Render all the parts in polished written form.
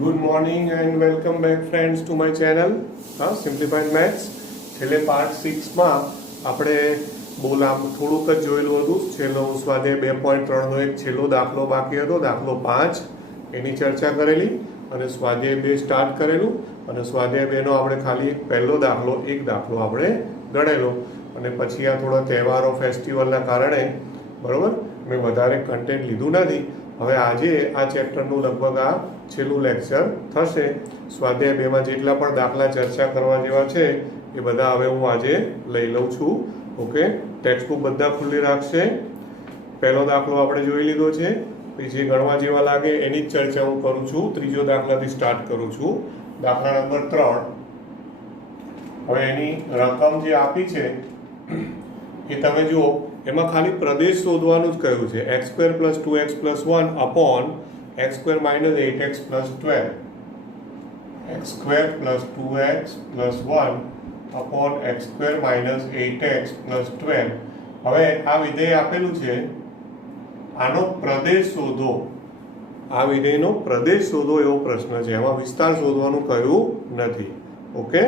Good morning and welcome back friends to my channel simplified maths. છેલ્લે part 6માં આપણે બહુ થોડુંક જ જોયેલું હતું. છેલ્લો સ્વાધ્યાય 2.3નો એક છેલ્લો દાખલો બાકી હતો, દાખલો 5, એની ચર્ચા કરેલી અને સ્વાધ્યાય 2 સ્ટાર્ટ કરેલું અને સ્વાધ્યાય 2નો આપણે ખાલી પહેલો દાખલો એક દાખલો આપણે ગણેલો અને પછી આ થોડા તહેવારો ફેસ્ટિવલના કારણે બરાબર મેં વધારે કન્ટેન્ટ લીધું નથી. હવે આજે આ ચેપ્ટરનું લગભગ આ છેલ્લું લેક્ચર થશે. સ્વાધ્યાય 2માં જેટલા પણ દાખલા ચર્ચા કરવા જેવા છે એ બધા હવે હું આજે લઈ લઉં છું. ઓકે, ટેક્સ્ટબુક બધા ખુલ્લી રાખશે. પહેલો દાખલો આપણે જોઈ લીધો છે, જે ગણવા જેવા લાગે એની જ ચર્ચા હું કરું છું. ત્રીજો દાખલાથી સ્ટાર્ટ કરું છું, દાખલા નંબર 3. હવે એની રકમ જે આપી છે એ તમે જુઓ, એમાં ખાલી પ્રદેશ શોધવાનું જ કહ્યું છે. x² + 2x + 1 upon x² - 8x + 12. x² + 2x + 1 upon x² - 8x + 12. હવે આ વિધેય આપેલું છે, આનો પ્રદેશ શોધો. આ વિધેયનો પ્રદેશ શોધો એવો પ્રશ્ન છે, એમાં વિસ્તાર શોધવાનું કહ્યું નથી. ઓકે,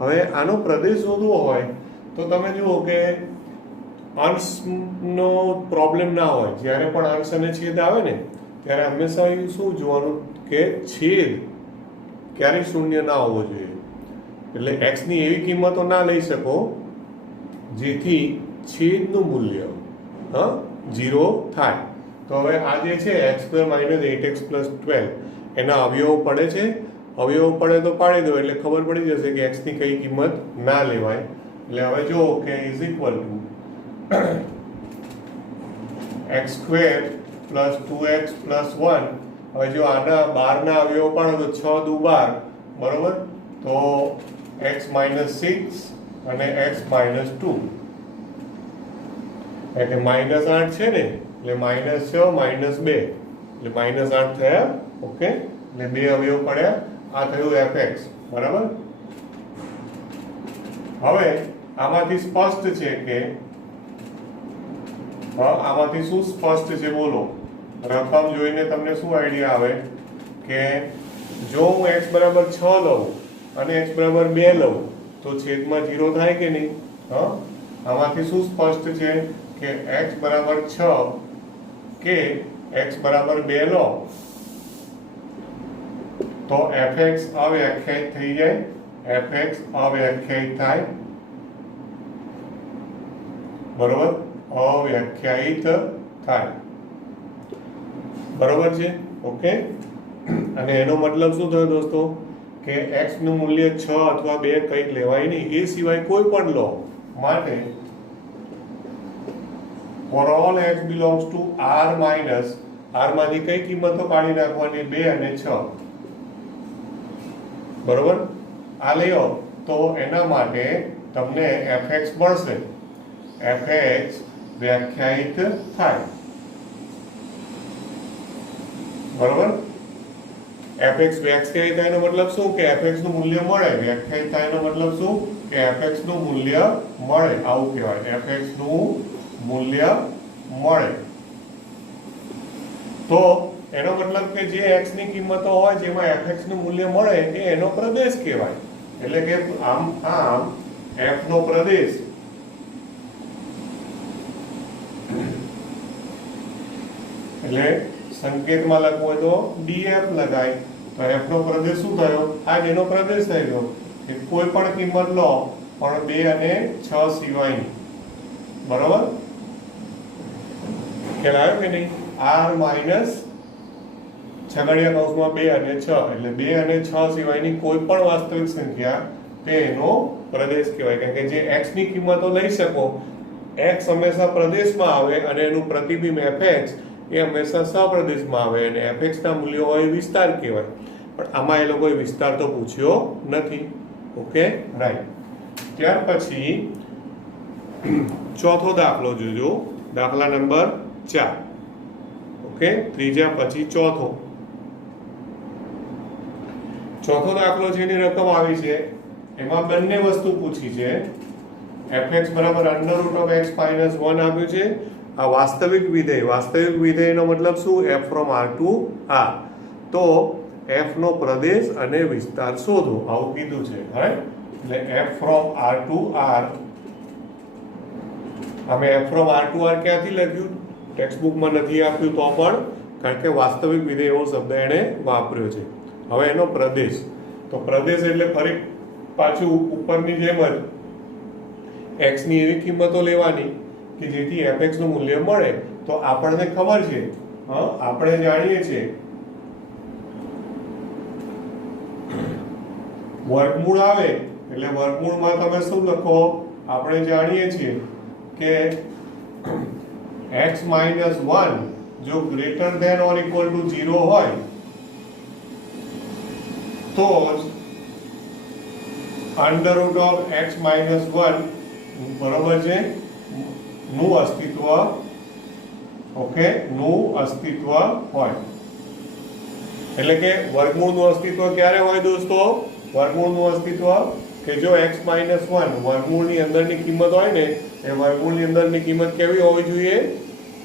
હવે આનો પ્રદેશ શોધવો હોય તો તમે જુઓ કે અંશનો પ્રોબ્લેમ ના હોય. જ્યારે પણ અંશ અને છેદ આવે ને ત્યારે હંમેશા શું જોવાનું કે છેદ ક્યારેય શૂન્ય ના હોવો જોઈએ. એટલે x ની એવી કિંમતો ના લઈ શકો જેથી છેદનું મૂલ્ય 0 થાય. તો હવે આ જે છે x² - 8x + 12 એના અવયવો પડે છે. અવયવો પડે તો પાડી દો એટલે ખબર પડી જશે કે x ની કઈ કિંમત ના લેવાય. એટલે હવે જો કે is equal to x² + 2x + 1. હવે જો આના 12 ના અવયવો પાડો તો 6 દુ 12, બરોબર? તો x - 6 અને x - 2 એટલે -8 છે ને, એટલે -6 - 2 એટલે -8 થયા. ઓકે, એટલે બે અવયવ પડ્યા. આ થયું fx, બરાબર? હવે આમાંથી સ્પષ્ટ છે કે આમાંથી શું સ્પષ્ટ છે બોલો? રકમ જોઈને તમને શું આઈડિયા આવે કે જો હું x = 6 લઉં અને x = 2 લઉં તો છેદમાં 0 થાય કે નહીં? આમાંથી શું સ્પષ્ટ છે કે x = 6 કે x = 2 લો તો fx અવ્યાખ્યાયિત થઈ જાય. fx અવ્યાખ્યાયિત થાય, બરોબર? અવ્યાખ્યાયિત થાય, બરોબર છે? ઓકે, અને એનો મતલબ શું થયો દોસ્તો કે x નું મૂલ્ય 6 અથવા 2 કંઈક લેવાય નહીં, એ સિવાય કોઈ પણ લો. માટે for all x belongs to r minus, r માંથી કઈ કિંમતો કાઢી નાખવાની? 2 અને 6, બરોબર? આ લયો તો એના માટે તમને fx મળશે. fx વ્યાખ્યાયિત થાય, બરોબર? fx વ્યાખ્યાયિત થાય એનો મતલબ શું કે fx નું મૂલ્ય મળે. વ્યાખ્યાયિત થાય એનો મતલબ શું કે fx નું મૂલ્ય મળે, આવું કહેવાય. fx નું મૂલ્ય મળે તો એનો મતલબ કે જે x ની કિંમતો હોય જેમાં fx નું મૂલ્ય મળે એ એનો પ્રદેશ કહેવાય. એટલે કે આમ f નો પ્રદેશ એટલે સંકેતમાં લખવું હોય તો df લગાય. તો f નો પ્રદેશ શું થયો? આ જ એનો પ્રદેશ થઈ ગયો કે કોઈ પણ કિંમત લો પણ 2 અને 6 સિવાયની, બરોબર? ખ્યાલ આવ્યો કે નહીં? r માઇનસ છગડીયા કૌંસમાં 2 અને 6 એટલે 2 અને 6 સિવાયની કોઈ પણ વાસ્તવિક સંખ્યા તે એનો પ્રદેશ કહેવાય. કારણ કે જે x ની કિંમતો લઈ શકો, x હંમેશા પ્રદેશમાં આવે અને એનું પ્રતિબિંબ fx એ હંમેશા સપ્રદેશમાં આવે અને fx ના મૂલ્યો હોય વિસ્તાર કહેવાય. પણ આમાં એ લોકોએ વિસ્તાર તો પૂછ્યો નથી. Okay, right. ત્યાર પછી ચોથો દાખલો જોજો, દાખલા નંબર 4. ઓકે, ત્રીજા પછી ચોથો દાખલો છે, એની રકમ આવી છે. એમાં બંને વસ્તુ પૂછી છે. fx = √(x - 1) આપ્યું છે. આ વાસ્તવિક વિધેય, વાસ્તવિક વિધેયનો મતલબ શું? f from r to r. તો એફ નો પ્રદેશ અને વિસ્તાર શોધો, આવું કીધું છે. રાઈટ, એટલે f from r to r. અમે f from r to r ક્યાંથી લખ્યું? ટેક્સ્ટબુકમાં નથી આપ્યું તો પણ, કારણ કે વાસ્તવિક વિધેય એવો શબ્દ એણે વાપર્યો છે. હવે એનો પ્રદેશ, તો પ્રદેશ એટલે ફરી પાછું ઉપરની જેમ જ એક્સ ની એવી કિંમતો લેવાની કે જેથી એફએક્સ નું મૂલ્ય મળે. તો આપણને ખબર છે, આપણે જાણીએ છીએ વર્ગમૂળ આવે એટલે વર્ગમૂળમાં તમે શું લખો? આપણે જાણીએ છીએ કે x - 1 જો greater than or equal to 0 હોય તો જ અંડર રૂટ ઓફ x - 1 બરોબર છે નું અસ્તિત્વ, ઓકે, નું અસ્તિત્વ હોય. એટલે કે વર્ગમૂળનું અસ્તિત્વ ક્યારે હોય દોસ્તો? વર્ગમૂળનું અસ્તિત્વ કે જો x - 1 વર્ગમૂળની અંદરની કિંમત હોય ને, એ વર્ગમૂળની અંદરની કિંમત કેવી હોવી જોઈએ?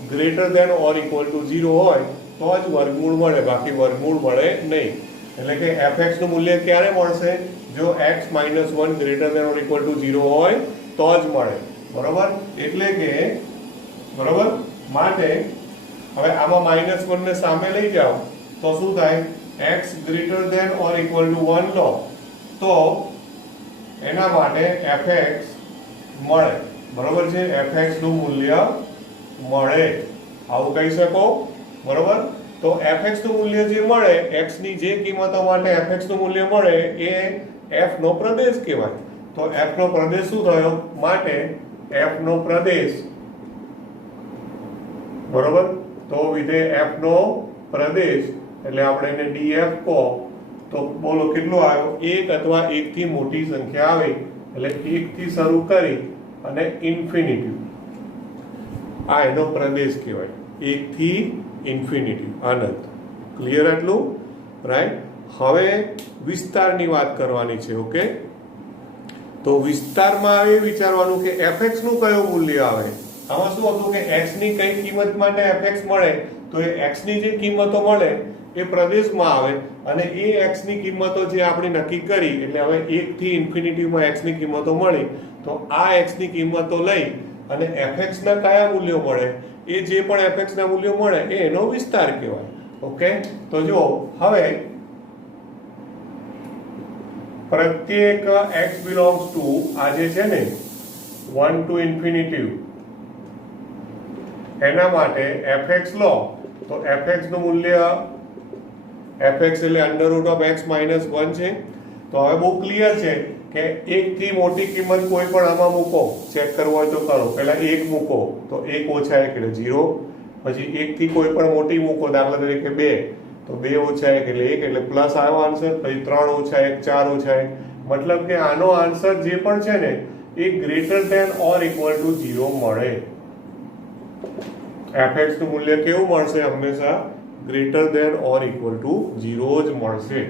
Greater than or equal to 0 હોય તો જ વર્ગમૂળ મળે, બાકી વર્ગમૂળ મળે નહીં. એટલે કે fx નું મૂલ્ય ક્યારે મળશે? જો x - 1 greater than or equal to 0 હોય તો જ મળે. બરોબર, એટલે કે બરોબર, માટે હવે આમાં -1 ને સામે લઈ જાઓ તો શું થાય? x greater than or equal to 1 લો તો એના માટે fx મળે. બરોબર છે, fx નું મૂલ્ય મળે, આવું કહી શકો. બરોબર, તો fx નું મૂલ્ય જે મળે, x ની જે કિંમતો માટે fx નું મૂલ્ય મળે એ f નો પ્રદેશ કહેવાય. તો f નો પ્રદેશ શું થયો? માટે f નો પ્રદેશ, બરોબર, તો વિધેય f નો પ્રદેશ એટલે આપણે એને df કહો તો બોલો કેટલો આવ્યો? 1 અથવા 1 થી મોટી સંખ્યા આવે એટલે 1 થી શરૂ કરી અને ઇન્ફિનિટી, આ એનો પ્રદેશ કહેવાય. 1 થી ઇન્ફિનિટી, અનંત. ક્લિયર આટલું? રાઈટ. હવે વિસ્તારની વાત કરવાની છે. ઓકે, તો વિસ્તારમાં એ વિચારવાનું કે fx નું કયું મૂલ્ય આવે. આમાં શું હતું કે x ની કઈ કિંમત માટે fx મળે, તો એ x ની જે કિંમતો મળે એ પ્રદેશમાં આવે અને એ x ની કિંમતો જે આપણે નક્કી કરી, એટલે હવે 1 થી ઇન્ફિનિટીમાં x ની કિંમતો મળી, તો આ x ની કિંમતો લઈ અને fx ના કયા મૂલ્યો મળે, એ જે પણ fx ના મૂલ્યો મળે એ એનો વિસ્તાર કહેવાય. ઓકે, તો જો હવે પ્રત્યેક x belongs to આ જે છે ને 1 to infinity, એના માટે fx લો તો fx નું મૂલ્ય, fx એટલે અંડર રૂટ ઓફ x - 1 છે. તો હવે બહુ ક્લિયર છે કે 1 થી મોટી કિંમત કોઈ પણ આમાં મૂકો, ચેક કરવો હોય તો કરો. પહેલા 1 મૂકો તો 1 ઓછા 1 એટલે 0, પછી 1 થી કોઈ પણ મોટી મૂકો, દાખલા તરીકે 2, તો 2 ઓછા 1 એટલે 1 એટલે પ્લસ આવ્યો આન્સર. પછી 3 ઓછા 1 4 ઓછા 1, મતલબ કે આનો આન્સર જે પણ છે ને એ greater than or equal to 0 મળે. fx નું મૂલ્ય કેવું મળશે? હંમેશા greater than or equal to 0 જ મળશે.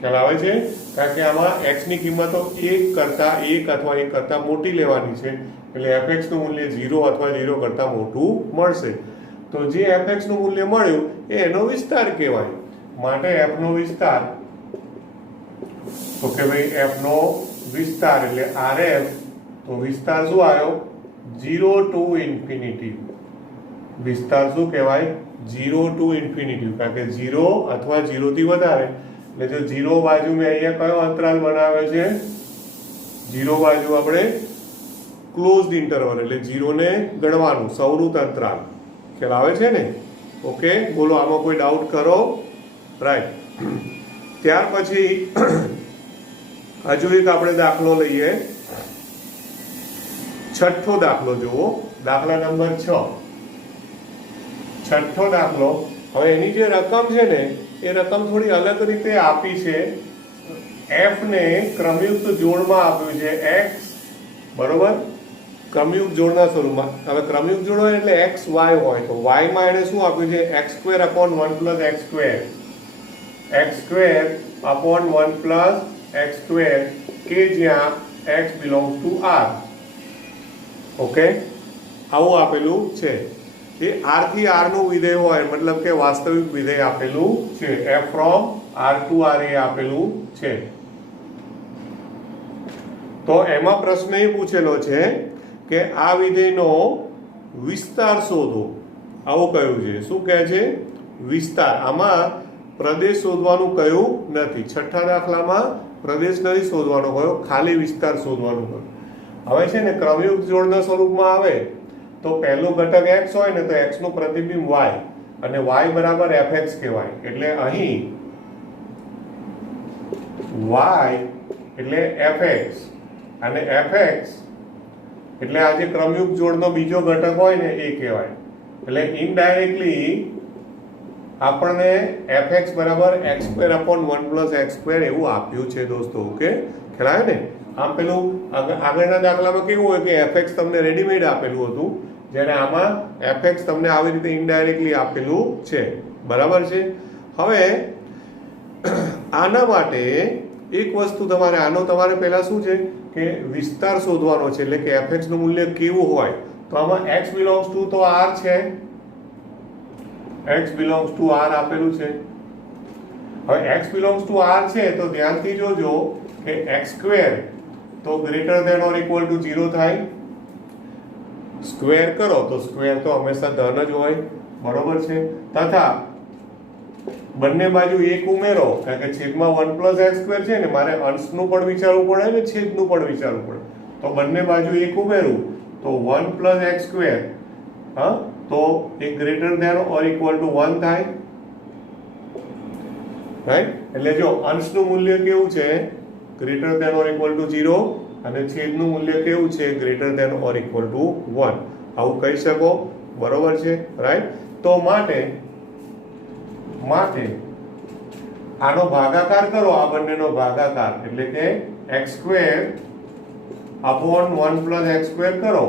ખ્યાલ આવે છે? કારણ કે આમાં x ની કિંમતો 1 કરતા 1 અથવા 1 કરતા મોટી લેવાની છે, એટલે fx નું મૂલ્ય 0 અથવા 0 કરતા મોટું મળશે. તો જે fx નું મૂલ્ય મળ્યું એ એનો વિસ્તાર કહેવાય. માટે f નો વિસ્તાર, તો કે ભાઈ f નો વિસ્તાર એટલે rf, તો વિસ્તાર શું આવ્યો? 0 to infinity. વિસ્તાર શું કહેવાય? 0 to infinity, કારણ કે 0 અથવા 0 થી વધારે. એટલે જો 0 બાજુ મેં અહીંયા કયો અંતરાલ બનાવ્યો છે? 0 બાજુ આપણે ક્લોઝડ ઇન્ટરવલ એટલે 0 ને ગણવાનું, સવૃત અંતરાલ. ખ્યાલ આવે છે ને? ઓકે, બોલો આમાં કોઈ ડાઉટ કરો? રાઈટ. ત્યાર પછી હજુ એક આપણે દાખલો લઈએ. છઠ્ઠો દાખલો જુઓ, દાખલા નંબર 6. છઠ્ઠો દાખલો. હવે એની જે રકમ છે ને એ રકમ થોડી અલગ રીતે આપી છે. f ને ક્રમયુક્ત જોડમાં આપ્યું છે x, બરોબર, ક્રમયુક્ત જોડના સ્વરૂપમાં. હવે ક્રમયુક્ત જોડ હોય એટલે x y હોય, તો y માં એને શું આપ્યું છે? x² upon 1 plus x², x² upon 1 plus x² કે જ્યાં x belongs to r. Okay, આવું આપેલું છે. એ r થી r નું વિધેય હોય મતલબ કે વાસ્તવિક વિધેય આપેલું છે f from r to r એ આપેલું છે તો એમાં પ્રશ્ન એ પૂછેલો છે કે આ વિધેયનો વિસ્તાર શોધો આવું કહ્યું છે શું કહે છે વિસ્તાર આમાં પ્રદેશ શોધવાનું કહ્યું નથી છઠ્ઠા દાખલામાં પ્રદેશ નથી શોધવાનો કહ્યો ખાલી વિસ્તાર શોધવાનું કહ્યું હવે છે ને ક્રમયુક્ત જોડના સ્વરૂપમાં આવે તો પહેલું ઘટક x હોય ને તો x નું પ્રતિબિંબ y અને y બરાબર fx કહેવાય એટલે અહીં y એટલે fx અને fx એટલે આ જે ક્રમયુક્ત જોડનો બીજો ઘટક હોય ને એ કહેવાય એટલે ઇનડાયરેક્ટલી આપણને fx બરાબર x²/1 + x² એવું આપ્યું છે દોસ્તો ઓકે ખ્યાલ આવે ને આમ પેલું આગળના દાખલામાં કેવું હોય કે fx તમને રેડીમેડ આપેલું હતું જ્યારે આમાં fx તમને આવી રીતે ઇનડાયરેક્ટલી આપેલું છે બરાબર છે હવે આના માટે એક વસ્તુ તમારે પહેલા શું છે કે વિસ્તાર શોધવાનો છે એટલે કે fx નું મૂલ્ય કેવું હોય તો આમાં x belongs to તો r છે x belongs to r આપેલું છે હવે x belongs to r છે તો ધ્યાનથી જોજો કે x² તો greater than or equal to 0 થાય સ્ક્વેર કરો તો સ્ક્વેર તો હંમેશા ધન જ હોય બરોબર છે તથા બંને બાજુ એક ઉમેરો કારણ કે છેદમાં 1 + x² છે ને મારે અંશનું પણ વિચારવું પડે ને છેદનું પણ વિચારવું પડે તો બંને બાજુ એક ઉમેરું તો 1 + x² હા તો એ greater than or equal to 1 થાય રાઈટ એટલે જો અંશનું મૂલ્ય કેવું છે greater than or equal to 0 અને છેદનું મૂલ્ય કેવું છે greater than or equal to 1 આવું કહી શકો બરોબર છે રાઈટ તો માટે આનો ભાગાકાર કરો આ બંનેનો ભાગાકાર એટલે કે x² upon 1 + x² કરો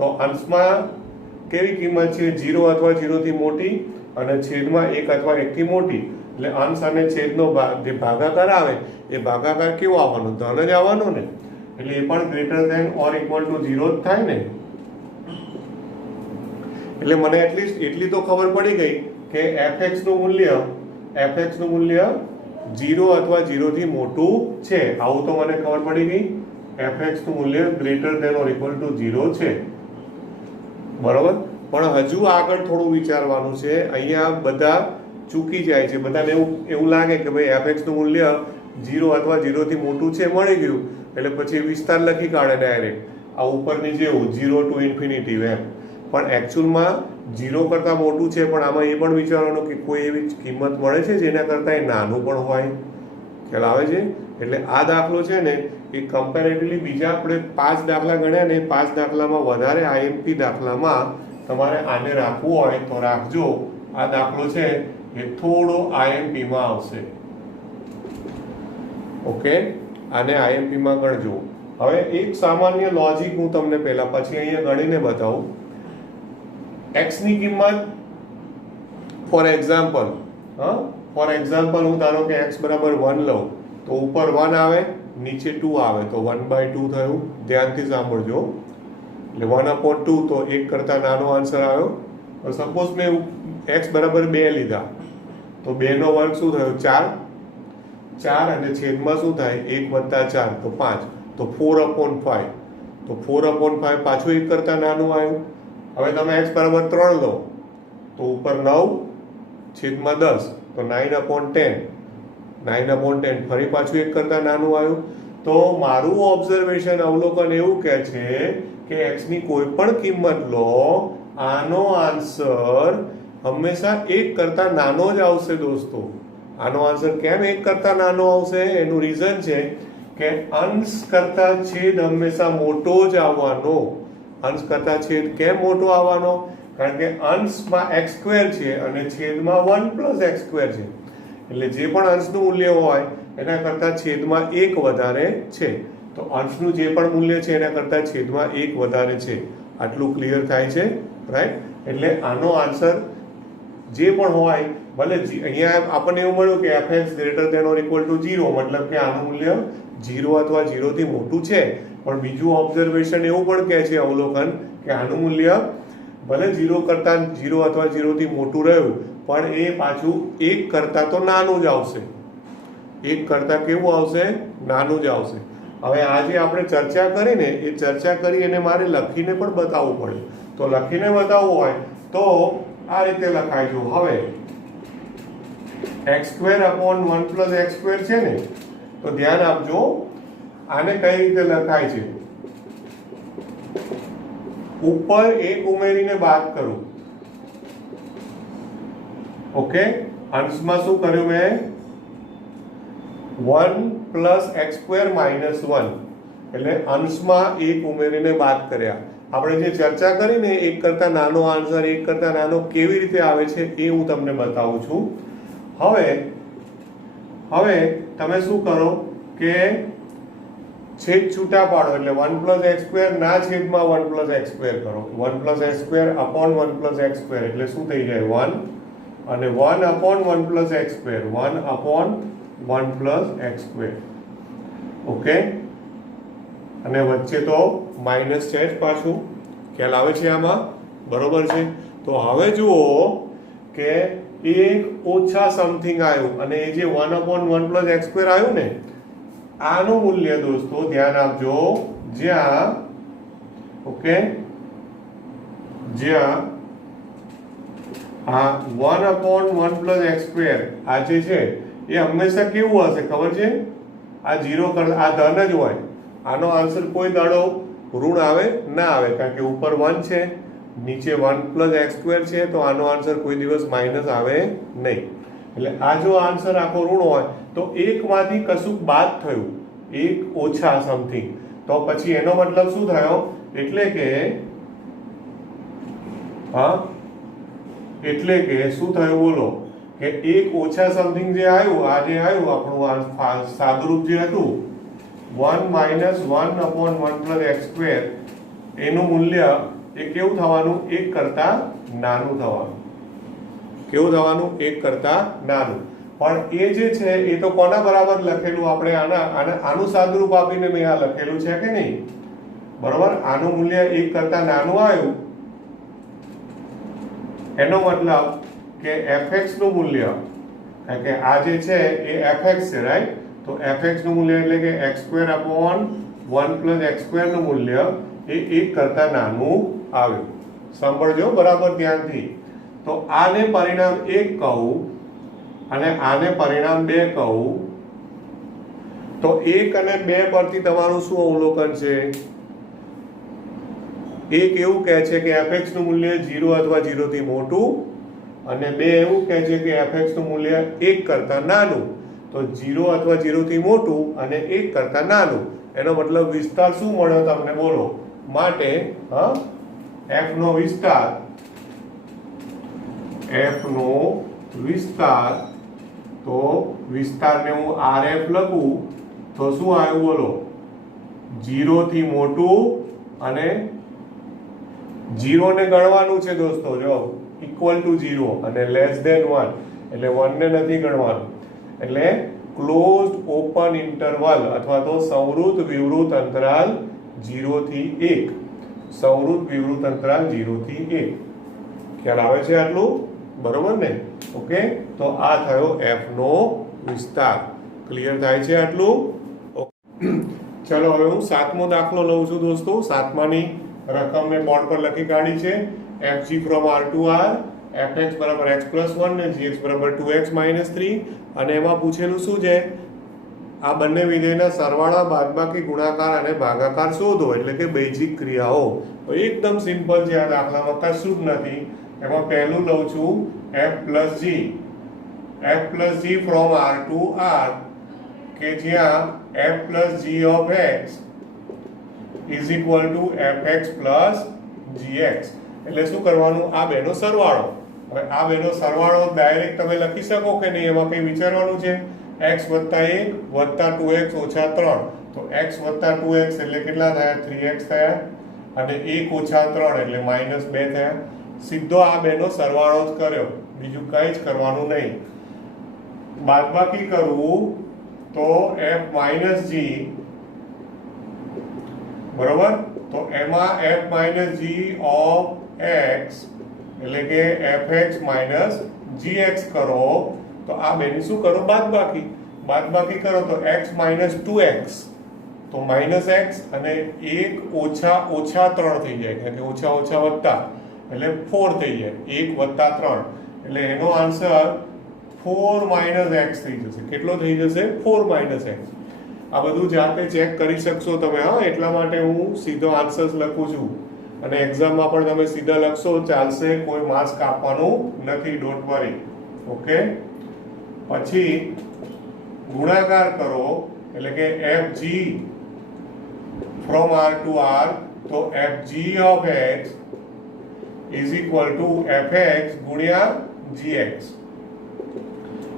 તો અંશમાં કેવી કિંમત છે 0 અથવા 0 થી મોટી અને છેદમાં 1 અથવા 1 થી મોટી એટલે અંશ અને છેદનો જે ભાગાકાર આવે એ ભાગાકાર કેવો આવવાનો ધન જ આવવાનો ને એટલે એ પણ greater than or equal to 0 જ થાય ને એટલે મને એટલી તો ખબર પડી ગઈ કે fx નું મૂલ્ય 0 અથવા 0 થી મોટું છે આવું તો મને ખબર પડી ગઈ fx નું મૂલ્ય greater than or equal to 0 છે બરોબર પણ હજુ આગળ થોડું વિચારવાનું છે અહીંયા બધા ચૂકી જાય છે બધાને એવું લાગે કે ભાઈ fx નું મૂલ્ય 0 અથવા 0 થી મોટું છે મળી ગયું એટલે પછી વિસ્તાર લખી કાઢે ડાયરેક્ટ આ ઉપરની જેવું 0 to infinity એમ પણ એકચ્યુઅલમાં 0 કરતાં મોટું છે પણ આમાં એ પણ વિચારવાનું કે કોઈ એવી કિંમત મળે છે જેના કરતાં એ નાનું પણ હોય ખ્યાલ આવે છે એટલે આ દાખલો છે ને એ કમ્પેરેટિવલી બીજા આપણે 5 દાખલા ગણ્યા ને 5 દાખલામાં વધારે IMP દાખલામાં તમારે આને રાખવું હોય તો રાખજો આ દાખલો છે એ થોડો IMP માં આવશે ઓકે આને IMP માં ગણજો હવે એક સામાન્ય લોજિક હું તમને પહેલા પછી અહીંયા ગણીને બતાવું x ની કિંમત ફોર એક્ઝામ્પલ હું ધારો કે x બરાબર 1 લઉં તો ઉપર 1 આવે નીચે 2 આવે તો 1/2 થયું ધ્યાનથી સાંભળજો એટલે 1/2 તો 1 કરતા નાનો આન્સર આવ્યો સપોઝ મેં x બરાબર 2 લીધા તો 2 નો વર્ગ શું થયો 4 અને છેદમાં શું થાય 1 + 4 તો 5 તો 4/5 તો 4/5 પાછું 1 કરતા નાનું આવ્યું હવે તમે x બરાબર 3 લો તો ઉપર 9 છેદમાં 10 તો 9/10 ફરી પાછું 1 કરતા નાનું આવ્યું તો મારું ઓબ્ઝર્વેશન અવલોકન એવું કહે છે કે x ની કોઈ પણ કિંમત લો આનો આન્સર હંમેશા 1 કરતા નાનો જ આવશે દોસ્તો આનો આન્સર કેમ 1 કરતા નાનો આવશે એનું રીઝન છે કે અંશ કરતા છેદ હંમેશા મોટો જ આવવાનો અંશ કરતા છેદ કેમ મોટો આવવાનો કારણ કે અંશમાં x² છે અને છેદમાં 1 + x² છે એટલે જે પણ અંશનું મૂલ્ય હોય એના કરતા છેદમાં 1 વધારે છે તો અંશનું જે પણ મૂલ્ય છે એના કરતા છેદમાં 1 વધારે છે આટલું ક્લિયર થાય છે રાઈટ એટલે આનો આન્સર જે પણ હોય ભલે અહીંયા આપણને એવું મળ્યું કે fx > or equal to 0 મતલબ કે આનું મૂલ્ય 0 અથવા 0 થી મોટું છે પણ બીજું ઓબ્ઝર્વેશન એવું પણ કહે છે અવલોકન કે આનું મૂલ્ય ભલે 0 કરતા 0 અથવા 0 થી મોટું રહ્યું પણ એ પાછું 1 કરતા તો નાનું જ આવશે. 1 કરતા કેવું આવશે? નાનું જ આવશે. હવે આજે આપણે ચર્ચા કરીને એ ચર્ચા કરી એને મારે લખીને પણ બતાવવું પડે. તો લખીને બતાવવું હોય તો આ રીતે લખાય જો. હવે x² upon 1 plus x² છે ને, તો ધ્યાન આપજો આને કઈ રીતે લખાય છે. ઉપર 1 ઉમેરીને બાદ કરું. ઓકે, અંશમાં શું કર્યું મેં? 1 plus x² minus 1 એટલે અંશમાં 1 ઉમેરીને બાદ કર્યા. આપણે જે ચર્ચા કરી ને 1 કરતા નાનો આન્સર 1 કરતા નાનો કેવી રીતે આવે છે એ હું તમને બતાવું છું. હવે તમે શું કરો કે છેદ છૂટા પાડો એટલે 1 plus x² ના છેદમાં 1 plus x² કરો. 1 plus x² upon 1 plus x² એટલે શું થઈ જાય? 1 અને 1 upon 1 plus x², 1 upon 1 plus x². Okay, અને વચ્ચે તો માઇનસ છે જ પાછું. ખ્યાલ આવે છે આમાં? બરોબર છે. તો હવે જુઓ કે એક ઓછા સમથિંગ આવ્યું અને એ જે 1 upon 1 plus x² આવ્યું ને, આનું મૂલ્ય દોસ્તો ધ્યાન આપજો, જ્યાં ઓકે જ્યાં આ 1 upon 1 plus x² આ જે છે એ હંમેશા કેવું હશે ખબર છે? આ 0 કરતા આ ધન જ હોય. આનો આન્સર કોઈ દાડો ઋણ આવે ના આવે, કારણ કે ઉપર 1 છે, નીચે 1 plus x² છે, તો આનો આન્સર કોઈ દિવસ માઇનસ આવે નહીં. એટલે આ જો આન્સર આખો ઋણ હોય તો એકમાંથી કશુંક બાદ થયું, 1 ઓછા સમથિંગ, તો પછી એનો મતલબ શું થયો? એટલે કે શું થયું બોલો? કે 1 ઓછા સમથિંગ જે આવ્યું, આ જે આવ્યું આપણું સાદુરૂપ જે હતું 1 minus 1 upon 1 plus x² એનું મૂલ્ય એ કેવું થવાનું? 1 કરતા નાનું થવાનું. કેવું થવાનું? 1 કરતા નાનું. પણ એ જે છે એ તો કોના બરાબર લખેલું? આપણે આનું સાદુરૂપ આપીને મેં આ લખેલું છે કે નહીં? બરોબર. આનું મૂલ્ય 1 કરતા નાનું આવ્યું, એનો મતલબ કે fx નું મૂલ્ય, કારણ કે આ જે છે એ fx છે, રાઈટ? તો fx નું મૂલ્ય એટલે કે x² upon 1 plus x² નું મૂલ્ય એ 1 કરતા નાનું આવ્યું. સાંભળજો બરાબર ધ્યાનથી. તો આને પરિણામ 1 કહું અને આને પરિણામ 2 કહું, તો 1 અને 2 પરથી તમારું શું અવલોકન છે? એક એવું કહે છે કે fx નું મૂલ્ય 0 અથવા 0 થી મોટું, અને 2 એવું કહે છે કે fx નું મૂલ્ય 1 કરતા નાનું. તો 0 અથવા 0 થી મોટું અને 1 કરતા નાનું, એનો મતલબ વિસ્તાર શું મળ્યો તમને બોલો? માટે f નો વિસ્તાર, તો વિસ્તારને હું rf લખું તો શું આવ્યું બોલો? 0 થી મોટું, અને 0 ને ગણવાનું છે દોસ્તો, જો equal to 0 અને less than 1 એટલે 1 ને નથી ગણવાનું. એટલે ક્લોઝડ ઓપન ઇન્ટરવલ અથવા તો સંવૃત વિવૃત અંતરાલ 0 થી 1. સંવૃત વિવૃત અંતરાલ 0 થી 1. ખ્યાલ આવે છે આટલું? બરોબર ને? ઓકે, તો આ થયો f નો વિસ્તાર. ક્લિયર થાય છે આટલું? ચલો હવે હું 7મો દાખલો લઉં છું દોસ્તો. 7માની રકમ મેં બોર્ડ પર લખી કાઢી છે. fg from r to r, fx બરાબર x plus 1 ને gx બરાબર 2x minus 3, અને એમાં પૂછેલું શું છે? આ બંને વિધેયના સરવાળા, બાદબાકી, ગુણાકાર અને ભાગાકાર શોધો, એટલે કે બેઝિક ક્રિયાઓ. તો એકદમ સિમ્પલ છે આ દાખલામાં, કશું જ નથી. એમાં પહેલું લઉં છું f plus g from r to r, કે જ્યાં f plus g of x is equal to fx plus gx. એટલે શું કરવાનું? આ બેનો સરવાળો. હવે આ બેનો સરવાળો ડાયરેક્ટ તમે લખી શકો કે નહીં? એમાં કંઈ વિચારવાનું છે? x + 1 + 2x - 3, તો x + 2x એટલે કેટલા થયા? 3x થયા, અને 1 - 3 એટલે -2 થયા. સીધો આ બેનો સરવાળો જ કર્યો, બીજું કંઈ જ કરવાનું નહીં. બાદબાકી કરવું તો f - g, બરોબર? તો એમાં f - g of એક્સ એટલે કે f x minus g x કરો તો આ બેની શું કરો બાદબાકી કરો તો એક્સ માઇનસ 2x તો માઇનસ એક્સ અને 1 ઓછા 3 થઈ જાય કારણ કે ઓછા વત્તા એટલે 4 થઈ જાય 1 વત્તા 3 એટલે એનો આન્સર 4 માઇનસ એક્સ થઈ જશે. કેટલો થઈ જશે? 4 માઇનસ એક્સ. આ બધું જાતે ચેક કરી શકશો તમે. હા, એટલા માટે હું સીધો આન્સર્સ લખું છું અને એક્ઝામમાં પણ તમે સીધા લખશો ચાલશે, કોઈ માર્ક્સ કાપવાનું નથી, ડોન્ટ વરી. ઓકે, પછી ગુણાકાર કરો એટલે કે fg from r to r તો fg of x is equal to fx ગુણ્યા gx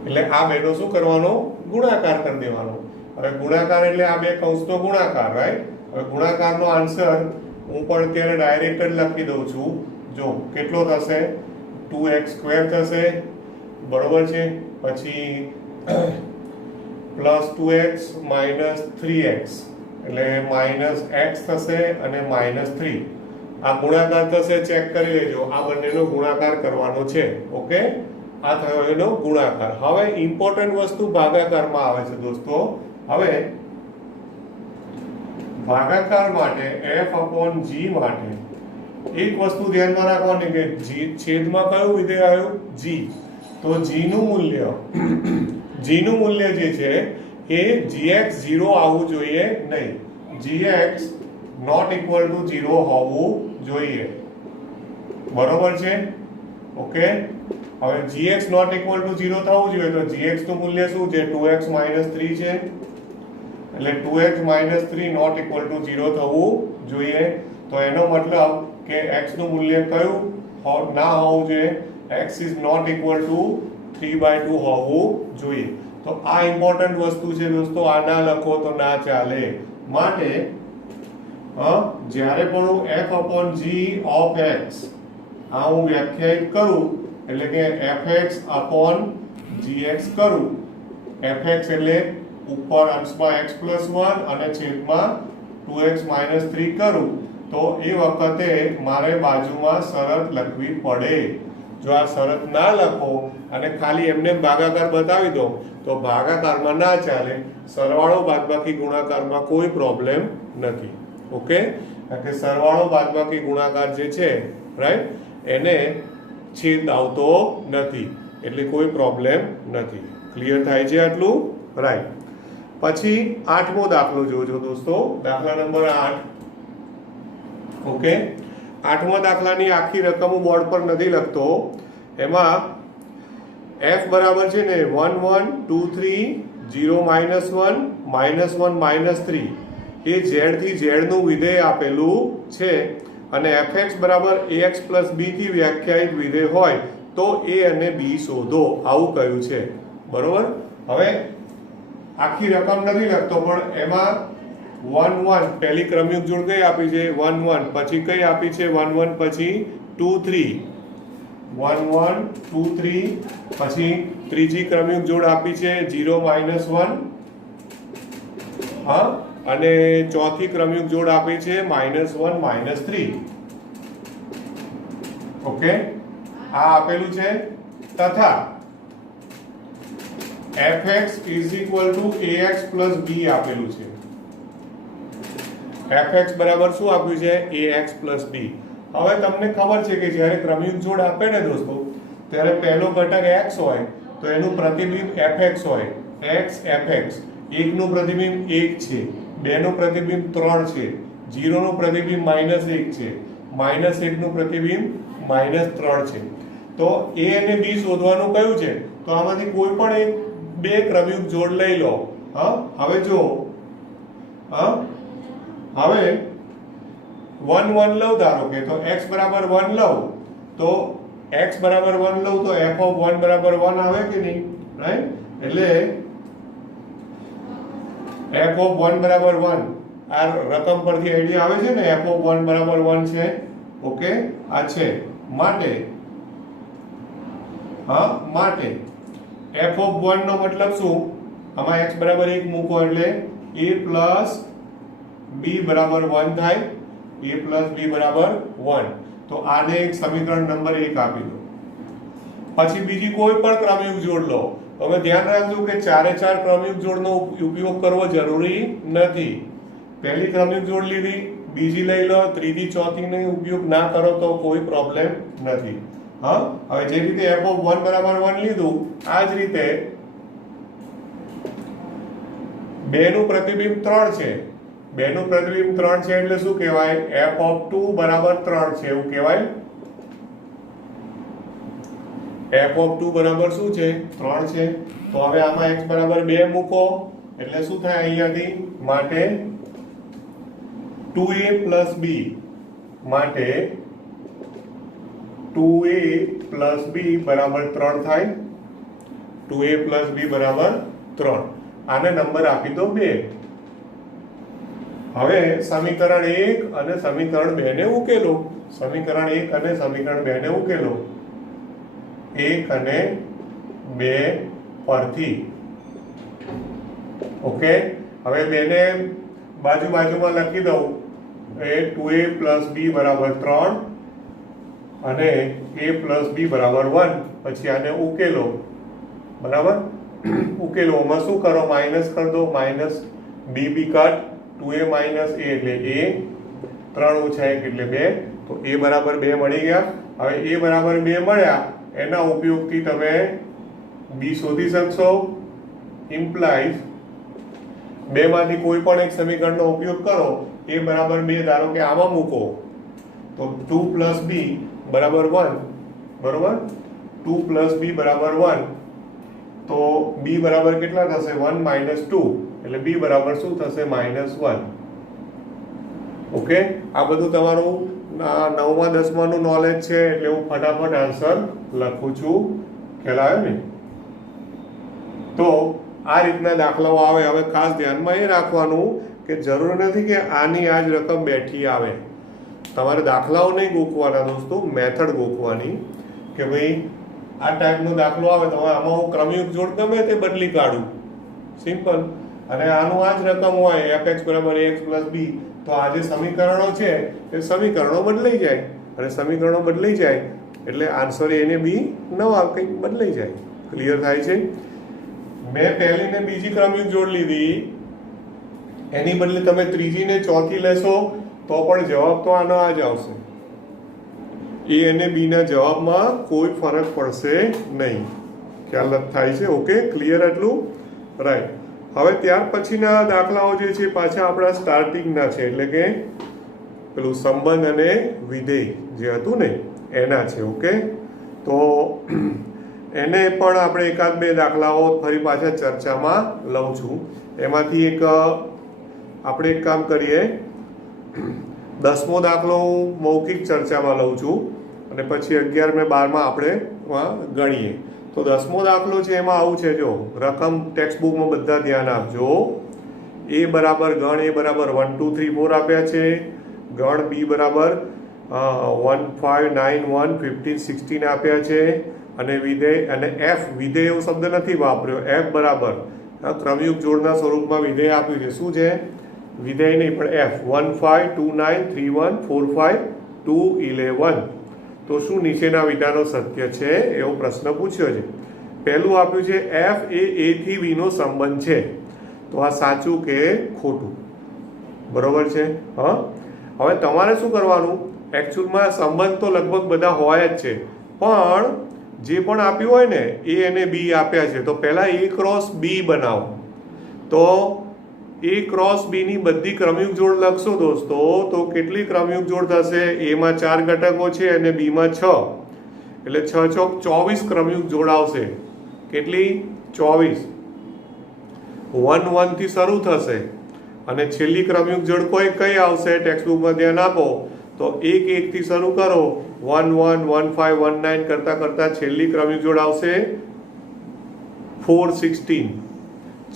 એટલે આ બેનો શું કરવાનો? ગુણાકાર કરી દેવાનો. હવે ગુણાકાર એટલે આ બે કૌંસનો ગુણાકાર, રાઈટ? હવે ગુણાકારનો આન્સર હું પણ અત્યારે ડાયરેક્ટ જ લખી દઉં છું. જો કેટલો થશે? 2x² થશે, બરોબર છે. પછી પ્લસ 2x માઇનસ 3x એટલે માઇનસ x થશે અને માઇનસ 3. આ ગુણાકાર થશે, ચેક કરી લેજો. આ બંનેનો ગુણાકાર કરવાનો છે. ઓકે, આ થયો એનો ગુણાકાર. હવે ઇમ્પોર્ટન્ટ વસ્તુ ભાગાકારમાં આવે છે દોસ્તો. હવે ભાગાકાર માટે f/g માટે એક વસ્તુ ધ્યાનમાં રાખવાની કે છેદમાં કયું વિધેય આવ્યું? g. તો g નું મૂલ્ય જે છે એ gx 0 આવવું જોઈએ નહીં. gx નોટ ઇક્વલ ટુ 0 હોવું જોઈએ, બરોબર છે? ઓકે, હવે gx નોટ ઇક્વલ ટુ 0 થવું જોઈએ તો gx નું મૂલ્ય શું છે? 2x માઇનસ 3 છે એટલે 2x minus 3 not equal to 0 થવું જોઈએ. તો એનો મતલબ કે x નું મૂલ્ય કયું ના હોવું જોઈએ? x is not equal to 3/2 હોવું જોઈએ. તો આ ઇમ્પોર્ટન્ટ વસ્તુ છે દોસ્તો. આ ના લખો તો ના ચાલે. માટે જ્યારે પણ હું f/g of x આ હું વ્યાખ્યાયિત કરું એટલે કે fx/gx કરું. fx એટલે ઉપર અંશમાં x+1 અને છેદમાં 2x માઇનસ 3 કરું તો એ વખતે મારે બાજુમાં શરત લખવી પડે. જો આ શરત ના લખો અને ખાલી એમને ભાગાકાર બતાવી દો તો ભાગાકારમાં ના ચાલે. સરવાળો બાદબાકી ગુણાકારમાં કોઈ પ્રોબ્લેમ નથી. ઓકે, કારણ કે સરવાળો બાદબાકી ગુણાકાર જે છે, રાઈટ, એને છેદ આવતો નથી એટલે કોઈ પ્રોબ્લેમ નથી. ક્લિયર થાય છે આટલું? રાઈટ. પછી 8મો દાખલો જોજો દોસ્તો, દાખલા નંબર 8. ઓકે, 8મા દાખલાની આખી રકમ હું બોર્ડ પર નથી લખતો. એમાં f બરાબર છે ને 1 1 2 3 0 -1 -1 -3 એ z થી z નું વિધેય આપેલું છે અને fx બરાબર ax b થી વ્યાખ્યાયિત વિધેય હોય તો a અને b શોધો, આવું કહ્યું છે. બરોબર. હવે આખી રકમ નથી લખતો પણ એમાં 1 1 પહેલી ક્રમયુગ જોડ કઈ આપી છે? 1 1. પછી કઈ આપી છે? 1 1 પછી 2 3 1 1 2 3 પછી ત્રીજી ક્રમયુગ જોડ આપી છે 0 -1 હા અને ચોથી ક્રમયુગ જોડ આપી છે -1 -3. ઓકે, આ આપેલું છે તથા fx is equal to ax plus b આપેલું છે. fx બરાબર શું આપ્યું છે? ax plus b. હવે તમને ખબર છે કે જ્યારે ક્રમયુગ જોડ આપે ને દોસ્તો ત્યારે પહેલો ઘટક x હોય તો એનું પ્રતિબિંબ fx હોય. x fx. 1 નું પ્રતિબિંબ 1 છે, 2 નું પ્રતિબિંબ 3 છે, 0 નું પ્રતિબિંબ -1 છે, -1 નું પ્રતિબિંબ -3 છે. તો a અને b શોધવાનું કયું છે? તો આમાંથી કોઈ પણ એક બે ક્રમયુગ જોડ લઈ લો. હા, હવે જો હવે 1 1 લઉં ધારો કે તો x બરાબર 1 લઉં તો x બરાબર 1 લઉં તો f(1) બરાબર 1 આવે કે નહીં? રાઈટ. એટલે f(1) બરાબર 1 આ રકમ પરથી આઈડિયા આવે છે ને f(1) બરાબર 1 છે. ઓકે, આ છે. માટે માટે f(1) નો મતલબ શું? આમાં x બરાબર 1 મૂકો એટલે a plus b બરાબર 1 થાય. a plus b બરાબર 1. તો આને એક સમીકરણ નંબર 1 આપી દો. પછી બીજી કોઈ પણ ક્રમયુગ જોડ લો. હવે ધ્યાન રાખજો કે ચારે ચાર ક્રમયુગ જોડનો ઉપયોગ કરવો જરૂરી નથી. પહેલી ક્રમયુગ જોડ લીધી, બીજી લઈ લો, ત્રીજી ચોથીનો ઉપયોગ ના કરો તો કોઈ પ્રોબ્લેમ નથી. હા, હવે જે રીતે f(1) બરાબર 1 લીધું, આ જ રીતે 2 નું પ્રતિબિંબ 3 છે. 2 નું પ્રતિબિંબ 3 છે એટલે શું કહેવાય? f(2) બરાબર 3 છે એવું કહેવાય. f(2) બરાબર શું છે? 3 છે. તો હવે આમાં x બરાબર 2 મૂકો એટલે શું થાય અહીંયાથી? માટે 2a plus b, માટે 2a plus b બરાબર 3 થાય. 2a plus b બરાબર 3. આને નંબર આપી દો 2. હવે સમીકરણ 1 અને સમીકરણ 2 ને ઉકેલો. સમીકરણ 1 અને સમીકરણ 2 ને ઉકેલો. 1 અને 2 પરથી. ઓકે, હવે 2 ને બાજુમાં લખી દઉં. એ 2a plus b બરાબર 3 અને a plus b બરાબર 1. પછી આને ઉકેલો. બરાબર, ઉકેલોમાં શું કરો? માઇનસ કરી દો. Minus b cut. 2a minus a એટલે a, 3 ઓછા 1 એટલે 2. તો a બરાબર 2 મળી ગયા. હવે a બરાબર 2 મળ્યા, એના ઉપયોગથી તમે b શોધી શકશો. ઇમ્પ્લાઇઝ 2 માંથી કોઈ પણ એક સમીકરણનો ઉપયોગ કરો. a બરાબર 2 ધારો કે આમાં મૂકો તો 2 plus b બરાબર 1. બરોબર, 2 plus b બરાબર 1. તો b બરાબર કેટલા થશે? 1 minus 2 એટલે b બરાબર શું થશે? -1. ઓકે, આ બધું તમારું 9મા 10માનું નોલેજ છે એટલે હું ફટાફટ આન્સર લખું છું. ખ્યાલ આવ્યો ને? તો આ રીતના દાખલાઓ આવે. હવે ખાસ ધ્યાનમાં એ રાખવાનું કે જરૂર નથી કે આની આ જ રકમ બેઠી આવે. તમારે દાખલાઓ નહીં ગોખવાના દોસ્તો, મેથડ ગોખવાની કે ભાઈ આ ટાઈપનો દાખલો આવે તો આમાં હું ક્રમયુગ જોડ ગમે તે બદલી કાઢું. સિમ્પલ. અને આનું આ જ રકમ હોય fx બરાબર ax plus b, તો આ જે સમીકરણો છે એ સમીકરણો બદલાઈ જાય. અને સમીકરણો બદલાઈ જાય એટલે આન્સર a ને b નવા કંઈક બદલાઈ જાય. ક્લિયર થાય છે? મેં પહેલી ને બીજી ક્રમયુગ જોડ લીધી, એની બદલે તમે ત્રીજી ને ચોથી લેશો તો પણ જવાબ તો આનો આ જ આવશે. a અને b ના જવાબમાં કોઈ ફરક પડશે નહીં. ખ્યાલ થાય છે? ઓકે, ક્લિયર એટલું? રાઈટ. હવે ત્યાર પછીના દાખલાઓ જે છે પાછા આપણા સ્ટાર્ટિંગના છે, એટલે કે પેલું સંબંધ અને વિધેય જે હતું ને એના છે. ઓકે, તો એને પણ આપણે એકાદ બે દાખલાઓ ફરી પાછા ચર્ચામાં લઉં છું. એમાંથી એક આપણે એક કામ કરીએ, 10મો દાખલો હું મૌખિક ચર્ચામાં લઉં છું અને પછી 11 ને 12માં આપણે ગણીએ. તો 10મો દાખલો છે એમાં આવું છે, જો રકમ ટેક્સ્ટ બુકમાં બધા ધ્યાન આપજો. a બરાબર ગણ a બરાબર 1 2 3 4 આપ્યા છે. ગણ b બરાબર 1 5 9 1 15 16 આપ્યા છે. અને વિધેય અને f, વિધેય એવો શબ્દ નથી વાપર્યો, f બરાબર ક્રમયુગ જોડના સ્વરૂપમાં વિધેય આપ્યું છે. શું છે? વિધેય નહીં પણ f. 1 5 2 9 3 1 4 5 2 11. તો શું નીચેના વિધાનો સત્ય છે એવો પ્રશ્ન પૂછ્યો છે. પહેલું આપ્યું છે f એ a થી b નો સંબંધ છે. તો આ સાચું કે ખોટું? બરોબર છે. હા, હવે તમારે શું કરવાનું? એકચ્યુઅલમાં સંબંધ તો લગભગ બધા હોય જ છે, પણ જે પણ આપ્યું હોય ને a અને b આપ્યા છે તો પહેલા a ક્રોસ b બનાવો. તો a ક્રોસ b ની બધી ક્રમયુગ જોડ લખશો દોસ્તો તો કેટલી ક્રમયુગ જોડ થશે? a માં 4 ઘટકો છે અને b માં 6, એટલે 6 ચોક 24 ક્રમયુગ જોડ આવશે. કેટલી? 24. 1 1 થી શરૂ થશે અને છેલ્લી ક્રમયુગ જોડ કઈ આવશે? ટેક્સ્ટ બુકમાં ધ્યાન આપો તો 1 1 થી શરૂ કરો, 1 1 1 5 1 9 કરતા કરતા છેલ્લી ક્રમયુગ જોડ આવશે 4 16.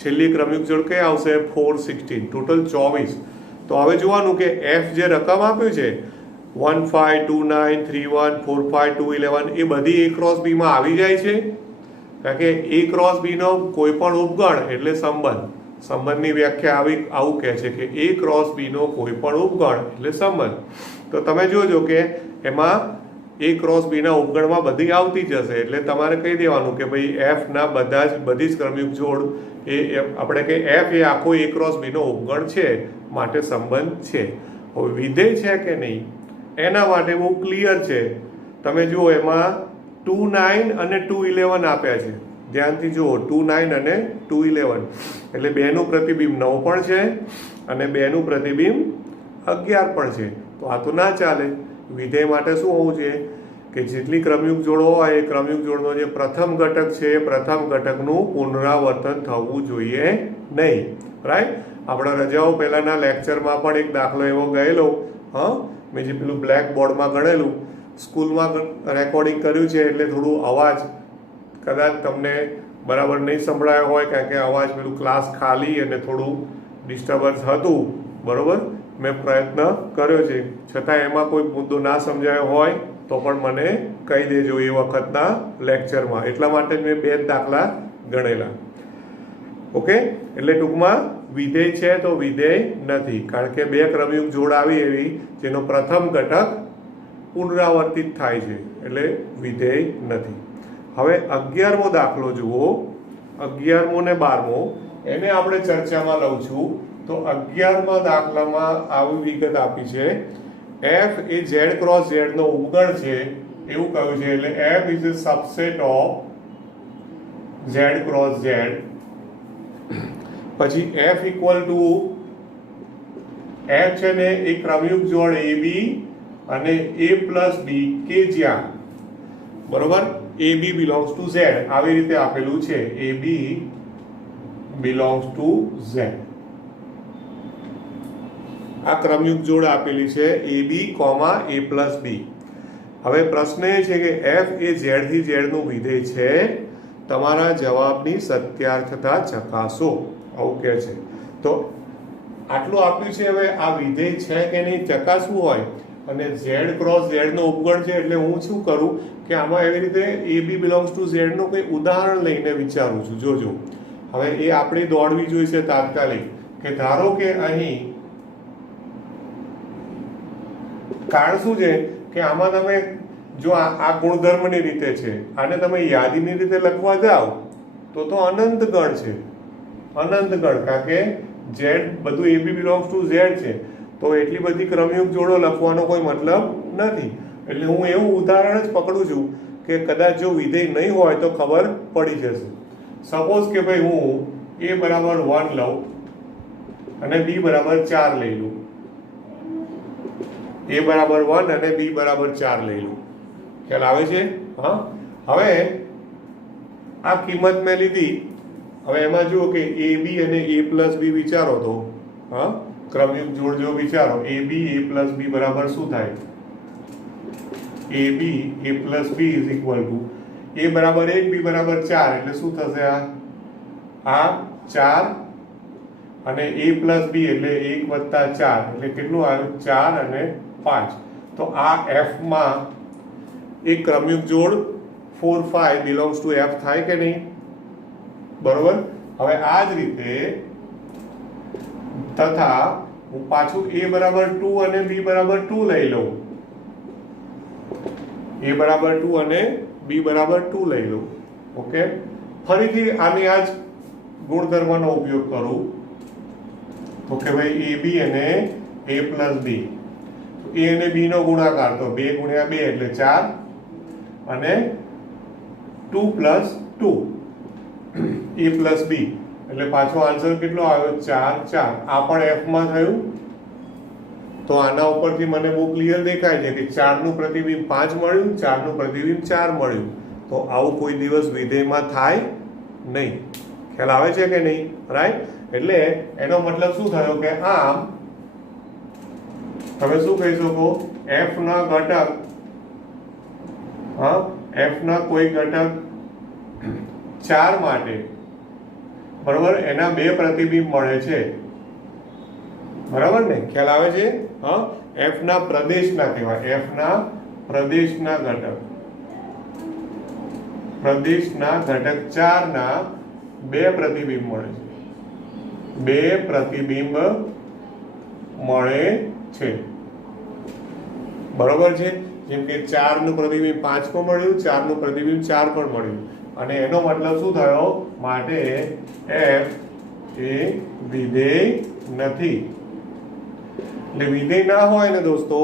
છેલ્લી ક્રમયુગ જોડ કઈ આવશે? 4 16. ટોટલ 24. તો હવે જોવાનું કે f જે રકમ આપ્યું છે 1 5 2 9 3 1 4 5 2 11 એ બધી a ક્રોસ b માં આવી જાય છે. કારણ કે a ક્રોસ b નો કોઈ પણ ઉપગણ એટલે સંબંધ. સંબંધની વ્યાખ્યા આવું કહે છે કે a ક્રોસ b નો કોઈ પણ ઉપગણ એટલે સંબંધ. તો તમે જોજો કે એમાં A ક્રોસ B ના ઉપગણમાં બધી આવતી જ હશે, એટલે તમારે કહી દેવાનું કે ભાઈ F ના બધી જ ક્રમયુક્ત જોડ એ આપણે કે F એ આખો A ક્રોસ B નો ઉપગણ છે, માટે સંબંધ છે. હવે વિધેય છે કે નહીં એના માટે બહુ ક્લિયર છે. તમે જુઓ એમાં 2 9 અને 2 11 આપ્યા છે, ધ્યાનથી જુઓ 2 9 અને 2 11 એટલે 2 નું પ્રતિબિંબ 9 પણ છે અને 2 નું પ્રતિબિંબ 11 પણ છે. તો આ તો ના ચાલે. વિધેય માટે શું હોવું જોઈએ કે જેટલી ક્રમયુક્ત જોડો હોય એ ક્રમયુક્ત જોડનો જે પ્રથમ ઘટક છે એ પ્રથમ ઘટકનું પુનરાવર્તન થવું જોઈએ નહીં. રાઈટ. આપણા રજાઓ પહેલાના લેક્ચરમાં પણ એક દાખલો એવો ગયેલો, મેં જે પેલું બ્લેક બોર્ડમાં ગણેલું, સ્કૂલમાં રેકોર્ડિંગ કર્યું છે એટલે થોડું અવાજ કદાચ તમને બરાબર નહીં સંભળાયો હોય, કારણ કે અવાજ પેલું ક્લાસ ખાલી અને થોડું ડિસ્ટર્બન્સ હતું. બરાબર, મેં પ્રયત્ન કર્યો છે, છતાં એમાં કોઈ મુદ્દો ના સમજાયો હોય તો પણ મને કહી દેજો એ વખતના લેક્ચરમાં. એટલા માટે મેં 2 જ દાખલા ગણેલા. ઓકે, એટલે ટૂંકમાં વિધેય છે તો વિધેય નથી, કારણ કે 2 ક્રમયુક્ત જોડ આવી એવી જેનો પ્રથમ ઘટક પુનરાવર્તિત થાય છે, એટલે વિધેય નથી. હવે 11મો દાખલો જુઓ, 11મો ને 12મો એને આપણે ચર્ચામાં લઉં છું. તો 11મા દાખલામાં આવી વિગત આપી છે, F એ Z ક્રોસ Z નો ઉપગણ છે એવું કહ્યું છે, એટલે F is a subset of Z cross Z. પછી F ઇક્વલ ટુ F છે ને એ ક્રમયુક્ત જોડ AB અને A પ્લસ B કે જ્યાં બરોબર AB બિલોંગ્સ ટુ Z આવી રીતે આપેલું છે, AB બિલોંગ્સ ટુ Z. આ ક્રમયુક્ત જોડ આપેલી છે AB, A પ્લસ B. હવે પ્રશ્ન એ છે કે F એ Z થી Z નું વિધેય છે, તમારા જવાબની સત્યાર્થતા ચકાસો, આવું કહે છે. તો આટલું આપ્યું છે, હવે આ વિધેય છે કે નહીં ચકાસવું હોય અને Z ક્રોસ Z નો ઉપગણ છે, એટલે હું શું કરું કે આમાં એવી રીતે AB બિલોંગ્સ ટુ Z નું કોઈ ઉદાહરણ લઈને વિચારું છું. જોજો હવે એ આપણે દોડવી જોઈશે તાત્કાલિક, કે ધારો કે અહીં કારણ શું છે કે આમાં તમે જો આ ગુણધર્મની રીતે છે, આને તમે યાદીની રીતે લખવા જાઓ તો અનંત ગણ છે, અનંત ગણ, કારણ કે Z બધું AB બિલોંગ્સ ટુ Z છે, તો એટલી બધી ક્રમયુક્ત જોડો લખવાનો કોઈ મતલબ નથી. એટલે હું એવું ઉદાહરણ જ પકડું છું કે કદાચ જો વિધેય નહીં હોય તો ખબર પડી જશે. સપોઝ કે ભાઈ હું A બરાબર 1 લઉં અને B બરાબર 4 લઈ લઉં, A બરાબર 1 અને B બરાબર 4 લઈ લઉં. ખ્યાલ આવે છે? હા. હવે આ કિંમત મેં લીધી. હવે એમાં જુઓ કે AB અને A પ્લસ B વિચારો તો ક્રમયુક્ત જોડ જો વિચારો, AB A પ્લસ B બરાબર શું થાય? AB A plus B is equal to A બરાબર 1 B બરાબર 4, એટલે શું થશે? આ 4 અને A પ્લસ B એટલે 1 વત્તા 4 એટલે કેટલું આવ્યું? 4 અને 5. તો આ F માં એક ક્રમયુક્ત જોડ 4 5 બિલોંગ્સ ટુ F થાય કે નહીં? બરોબર. હવે આ જ રીતે તથા હું પાછું A બરાબર 2 અને B બરાબર 2 લઈ લઉં, A બરાબર 2 અને B બરાબર 2 લઈ લઉં. ઓકે, ફરીથી આની આ જ ગુણધર્મનો ઉપયોગ કરું તો કે ભાઈ AB અને A પ્લસ B, A અને B નો ગુણાકાર તો 2 ગુણ્યા 2 એટલે 4 અને 2 પ્લસ 2 A પ્લસ B એટલે પાછો આન્સર કેટલો આવ્યો? 4 4. આ પણ F માં થયું. તો આના ઉપરથી મને બહુ ક્લિયર દેખાય છે કે 4 નું પ્રતિબિંબ 5 મળ્યું, 4 નું પ્રતિબિંબ 4 મળ્યું. તો આવું કોઈ દિવસ વિધેયમાં થાય નહીં. ખ્યાલ આવે છે કે નહીં? રાઈટ. એટલે એનો મતલબ શું થયો કે આમ તમે શું કહી શકો? F ના ઘટક, F ના કોઈ ઘટક 4 માટે બરોબર એના 2 પ્રતિબિંબ મળે છે. બરાબર ને? ખ્યાલ આવે છે? F ના પ્રદેશના કહેવાય, F ના પ્રદેશના ઘટક, પ્રદેશના ઘટક 4 ના 2 પ્રતિબિંબ મળે છે, 2 પ્રતિબિંબ મળે છે. બરોબર છે. જેમ કે 4 નું પ્રતિબિંબ 5 પર મળ્યું, 4 નું પ્રતિબિંબ 4 પર મળ્યું, અને એનો મતલબ શું થયો? માટે f એ વિધેય નથી. એટલે વિધેય ના હોય ને દોસ્તો,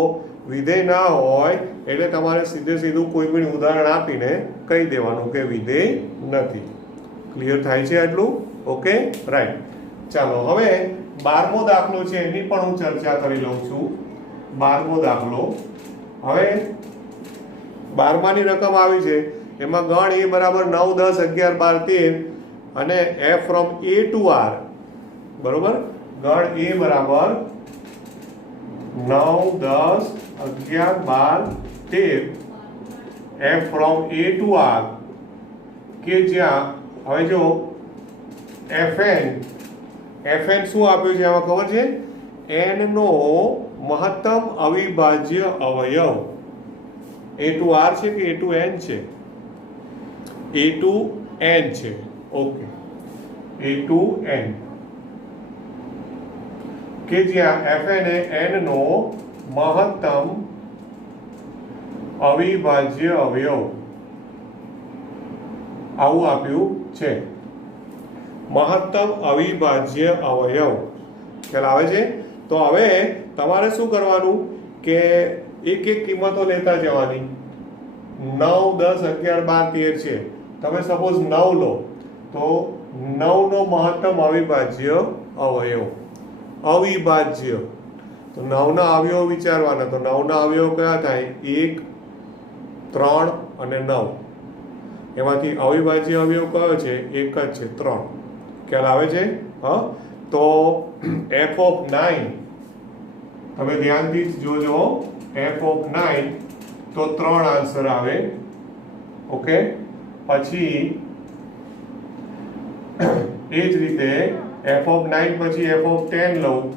વિધેય ના હોય એટલે તમારે સીધું કોઈ પણ ઉદાહરણ આપીને કહી દેવાનું કે વિધેય નથી. ક્લિયર થાય છે આટલું? Okay, right. ચાલો હવે 12મો દાખલો છે એની પણ હું ચર્ચા કરી લઉં છું. 12મો દાખલો. હવે 12માની રકમ આવી છે, એમાં ગણ a બરાબર 9, 10, 11, 12, 13 અને f from a to r. બરોબર? ગણ a બરાબર 9, 10, 11, 12, 13 f from a to r, કે જ્યાં હવે જો fn શું આપ્યું છે આમાં ખબર છે? n નો મહત્તમ અવિભાજ્ય અવયવ a ટુ r છે કે a ટુ n છે? a ટુ n છે. ઓકે, a ટુ n, કે જ્યાં fn એ n નો મહત્તમ અવિભાજ્ય અવયવ આવું આપ્યું છે. મહત્તમ અવિભાજ્ય અવયવ ખ્યાલ આવે છે? તો હવે તમારે શું કરવાનું કે એક એક કિંમતો લેતા જવાની. 9, 10, 11, 12, 13 છે. તમે સપોઝ 9 લો તો 9 નો મહત્તમ અવિભાજ્ય અવયવ, અવિભાજ્ય, તો 9 ના અવયવ વિચારવાના. તો 9 ના અવયવ કયા થાય? 1, 3 અને 9. એમાંથી અવિભાજ્ય અવયવ કયો છે? એક જ છે, 3. ખ્યાલ આવે છે? હા. તો f ઓફ 9 તમે ધ્યાનથી જોજો, f ઓફ 9 તો 3 આન્સર આવે. ઓકે, પછી એ જ રીતે f ઓફ 9 પછી f ઓફ 10 લઉં.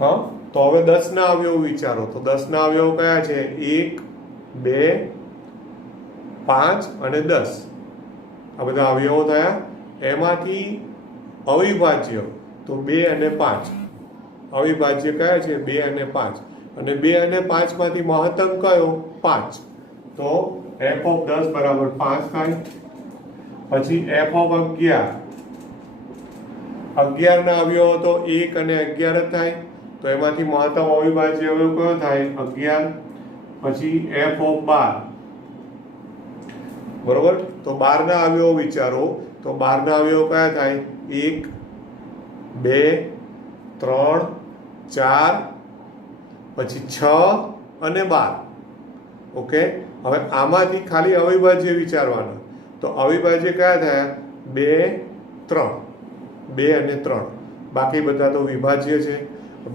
હા, તો હવે 10 ના અવયવ વિચારો. તો 10 ના અવયવ કયા છે? 1, 2, 5 અને 10. આ બધા અવયવો થયા. એમાંથી અવિભાજ્ય તો 2 અને 5. અવિભાજ્ય કયા છે? 2 અને 5. અને 2 અને 5 માંથી મહત્તમ કયો? 5. તો f ઓફ 10 બરાબર 5 થાય. પછી f ઓફ 11, 11 ના અવયવો તો 1 અને 11 જ થાય. તો એમાંથી મહત્તમ અવિભાજ્ય અવયવ કયો થાય? 11. પછી f ઓફ 12, બરોબર? તો 12 ના અવયવો વિચારો. તો 12 ના અવયવો કયા થાય? 1, 2, 3, 4, પછી 6 અને 12. ઓકે, હવે આમાંથી ખાલી અવિભાજ્ય વિચારવાના. તો અવિભાજ્ય કયા થયા? 2, 3, 2 અને 3. બાકી બધા તો વિભાજ્ય છે.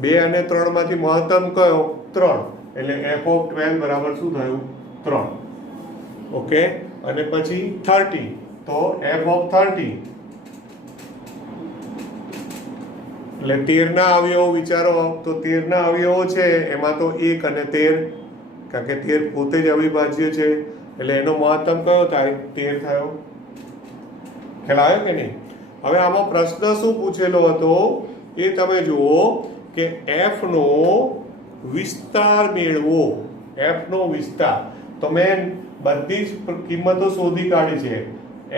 2 અને 3 માંથી મહત્તમ કયો? 3. એટલે f ઓફ 12 બરાબર શું થયું? 3. ઓકે, અને પછી 30, તો f ઓફ 30 એટલે 13 ના અવયવો વિચારો. તો 13 ના અવયવો છે એમાં તો 1 અને 13, કારણ કે 13 પોતે જ અવિભાજ્ય છે. એટલે એનો મહત્તમ કયો થાય? 13 થયો. ખ્યાલ આવ્યો કે નહીં? હવે આમાં પ્રશ્ન શું પૂછેલો હતો એ તમે જુઓ કે f નો વિસ્તાર મેળવો. f નો વિસ્તાર તો મેં બધી જ કિંમતો શોધી કાઢી છે.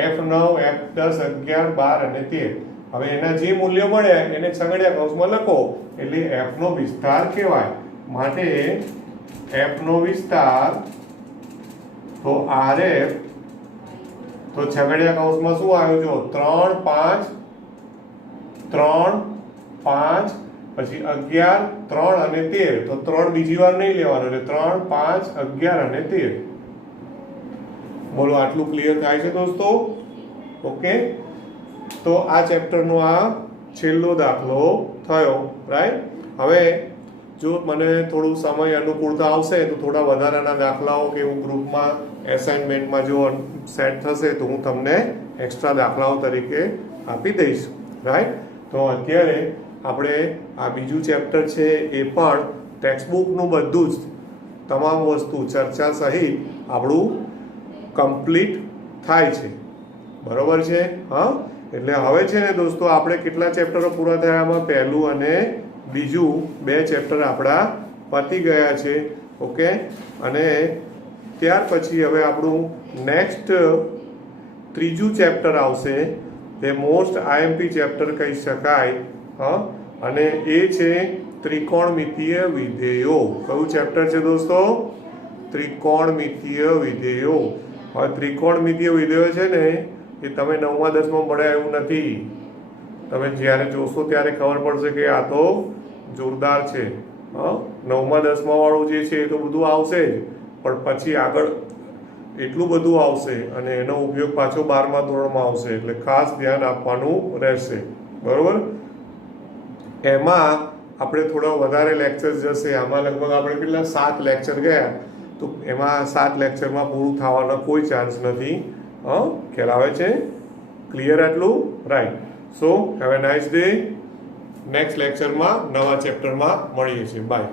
f9, f10, 11, 12 અને 13. હવે એના જે મૂલ્યો મળ્યા એને છગડીયા કૌંસમાં લખો એટલે f નો વિસ્તાર કહેવાય. માટે f નો વિસ્તાર તો rf, તો છગડીયા કૌંસમાં શું આવ્યું? જો 3, 5, 3, 5, પછી 11, 3 અને 13. તો 3 બીજી વાર નહીં લેવાનો, એટલે 3, 5, 11 અને 13. બોલો, આટલું ક્લિયર થાય છે દોસ્તો? ઓકે, તો આ ચેપ્ટરનો આ છેલ્લો દાખલો થયો, રાઈટ? હવે જો મને થોડું સમય અનુકૂળતા આવશે તો થોડા વધારાના દાખલાઓ કે હું ગ્રુપમાં એસાઇનમેન્ટમાં જો સેટ થશે તો હું તમને એક્સ્ટ્રા દાખલાઓ તરીકે આપી દઈશ, રાઈટ? તો અત્યારે આપણે આ બીજું ચેપ્ટર છે એ પણ ટેક્સ્ટબુકનું બધું જ તમામ વસ્તુ ચર્ચા સહિત આપણું કમ્પ્લીટ થાય છે. બરોબર છે? હા, એટલે હવે છે ને દોસ્તો આપણે કેટલા ચેપ્ટરો પૂરા થયા? આમાં પહેલું અને બીજું 2 ચેપ્ટર આપણા પતી ગયા છે. ઓકે, અને ત્યાર પછી હવે આપણું નેક્સ્ટ ત્રીજું ચેપ્ટર આવશે, તે મોસ્ટ આઈએમપી ચેપ્ટર કહી શકાય. અને એ છે ત્રિકોણમિતીય વિધેયો. કયું ચેપ્ટર છે દોસ્તો? ત્રિકોણમિતીય વિધેયો. હવે ત્રિકોણમિતીય વિધેયો છે ને એ તમે 9મા 10માં ભણ્યા એવું નથી. તમે જ્યારે જોશો ત્યારે ખબર પડશે કે આ તો જોરદાર છે. 9મા 10મા વાળું જે છે એ તો બધું આવશે જ, પણ પછી આગળ એટલું બધું આવશે અને એનો ઉપયોગ પાછો 12મા ધોરણમાં આવશે, એટલે ખાસ ધ્યાન આપવાનું રહેશે. બરોબર? એમાં આપણે થોડા વધારે લેક્ચર્સ જશે. આમાં લગભગ આપણે કેટલા 7 લેક્ચર ગયા, તો એમાં 7 લેક્ચરમાં પૂરું થવાનો કોઈ ચાન્સ નથી. ખ્યાલ આવે છે? ક્લિયર આટલું? Right. So have a nice day. Next લેક્ચરમાં નવા ચેપ્ટરમાં મળીએ છીએ. બાય.